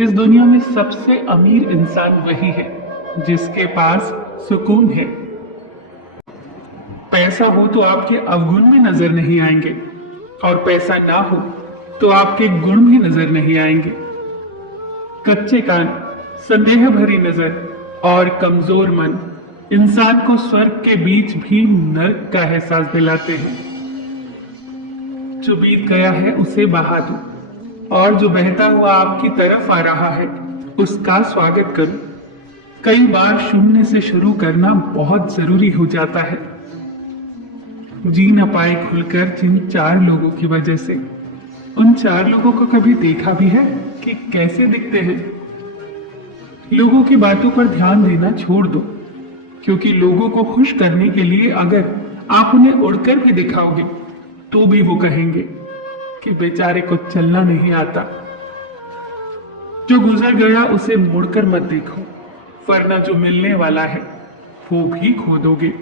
इस दुनिया में सबसे अमीर इंसान वही है जिसके पास सुकून है। पैसा हो तो आपके अवगुण भी नजर नहीं आएंगे और पैसा ना हो तो आपके गुण भी नजर नहीं आएंगे। कच्चे कान, संदेह भरी नजर और कमजोर मन इंसान को स्वर्ग के बीच भी नर्क का एहसास दिलाते हैं। जो बीत गया है उसे बहा दो और जो बहता हुआ आपकी तरफ आ रहा है उसका स्वागत करो। कई बार शून्य से शुरू करना बहुत जरूरी हो जाता है। जी न पाए खुलकर जिन 4 लोगों की वजह से, उन 4 लोगों को कभी देखा भी है कि कैसे दिखते हैं? लोगों की बातों पर ध्यान देना छोड़ दो, क्योंकि लोगों को खुश करने के लिए अगर आप उन्हें उड़कर भी दिखाओगे तो भी वो कहेंगे कि बेचारे को चलना नहीं आता। जो गुजर गया उसे मुड़कर मत देखो, वरना जो मिलने वाला है वो भी खो दोगे।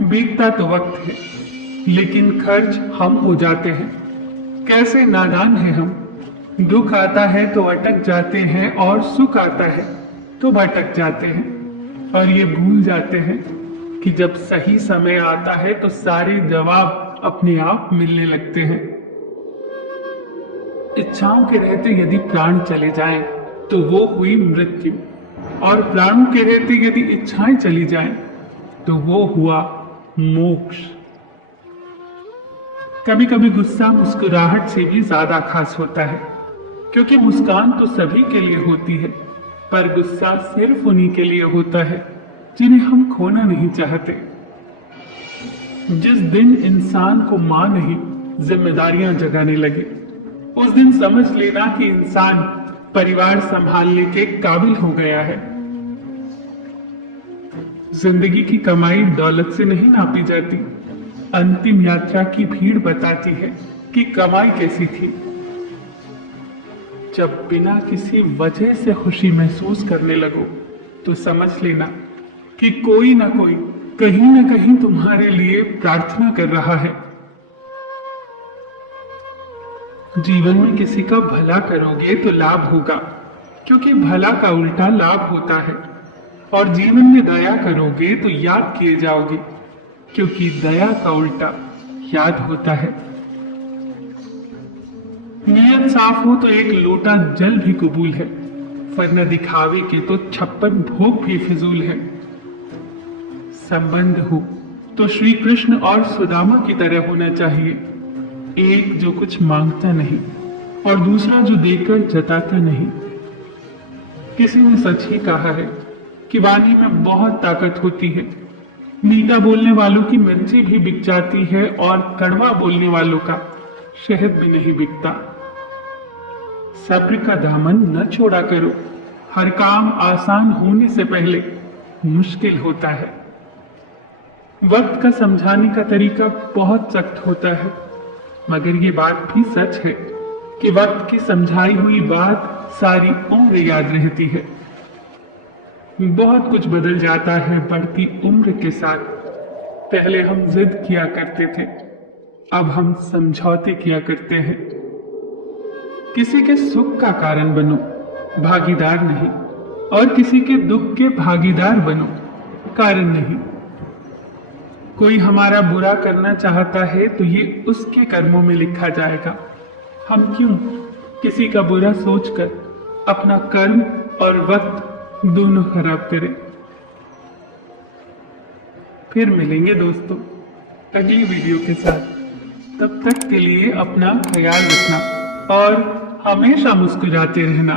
बीतता तो वक्त है, लेकिन खर्च हम हो जाते हैं। कैसे नादान हैं हम। दुख आता है तो अटक जाते हैं और सुख आता है तो भटक जाते हैं, और ये भूल जाते हैं कि जब सही समय आता है तो सारे जवाब अपने आप मिलने लगते हैं। इच्छाओं के रहते यदि प्राण चले जाएं तो वो हुई मृत्यु, और प्राणों के रहते यदि इच्छाएं चली जाएं तो वो हुआ मोक्ष। कभी कभी गुस्सा मुस्कुराहट से भी ज्यादा खास होता है, क्योंकि मुस्कान तो सभी के लिए होती है, पर गुस्सा सिर्फ उन्हीं के लिए होता है जिन्हें हम खोना नहीं चाहते। जिस दिन इंसान को मां नहीं जिम्मेदारियां जगाने लगे, उस दिन समझ लेना कि इंसान परिवार संभालने के काबिल हो गया है। जिंदगी की कमाई दौलत से नहीं नापी जाती। अंतिम यात्रा की भीड़ बताती है कि कमाई कैसी थी। जब बिना किसी वजह से खुशी महसूस करने लगो तो समझ लेना कि कोई ना कोई कहीं ना कहीं तुम्हारे लिए प्रार्थना कर रहा है। जीवन में किसी का भला करोगे तो लाभ होगा, क्योंकि भला का उल्टा लाभ होता है, और जीवन में दया करोगे तो याद किए जाओगे, क्योंकि दया का उल्टा याद होता है। नीयत साफ हो तो एक लोटा जल भी कबूल है, वरना दिखावे के तो 56 भोग भी फिजूल है। संबंध हो तो श्री कृष्ण और सुदामा की तरह होना चाहिए, एक जो कुछ मांगता नहीं और दूसरा जो देकर जताता नहीं। किसी ने सच ही कहा है कि वाणी में बहुत ताकत होती है। मीठा बोलने वालों की मिर्ची भी बिक जाती है और कड़वा बोलने वालों का शहद भी नहीं बिकता। सब्र का दामन न छोड़ा करो, हर काम आसान होने से पहले मुश्किल होता है। वक्त का समझाने का तरीका बहुत सख्त होता है, मगर ये बात भी सच है कि वक्त की समझाई हुई बात सारी उम्र याद रहती है। बहुत कुछ बदल जाता है बढ़ती उम्र के साथ। पहले हम जिद किया करते थे, अब हम समझौते किया करते हैं। किसी के सुख का कारण बनो, भागीदार नहीं, और किसी के दुख के भागीदार बनो, कारण नहीं। कोई हमारा बुरा करना चाहता है तो ये उसके कर्मों में लिखा जाएगा। हम क्यों किसी का बुरा सोचकर अपना कर्म और वक्त दोनों खराब करें। फिर मिलेंगे दोस्तों अगली वीडियो के साथ। तब तक के लिए अपना ख्याल रखना और हमेशा मुस्कुराते रहना।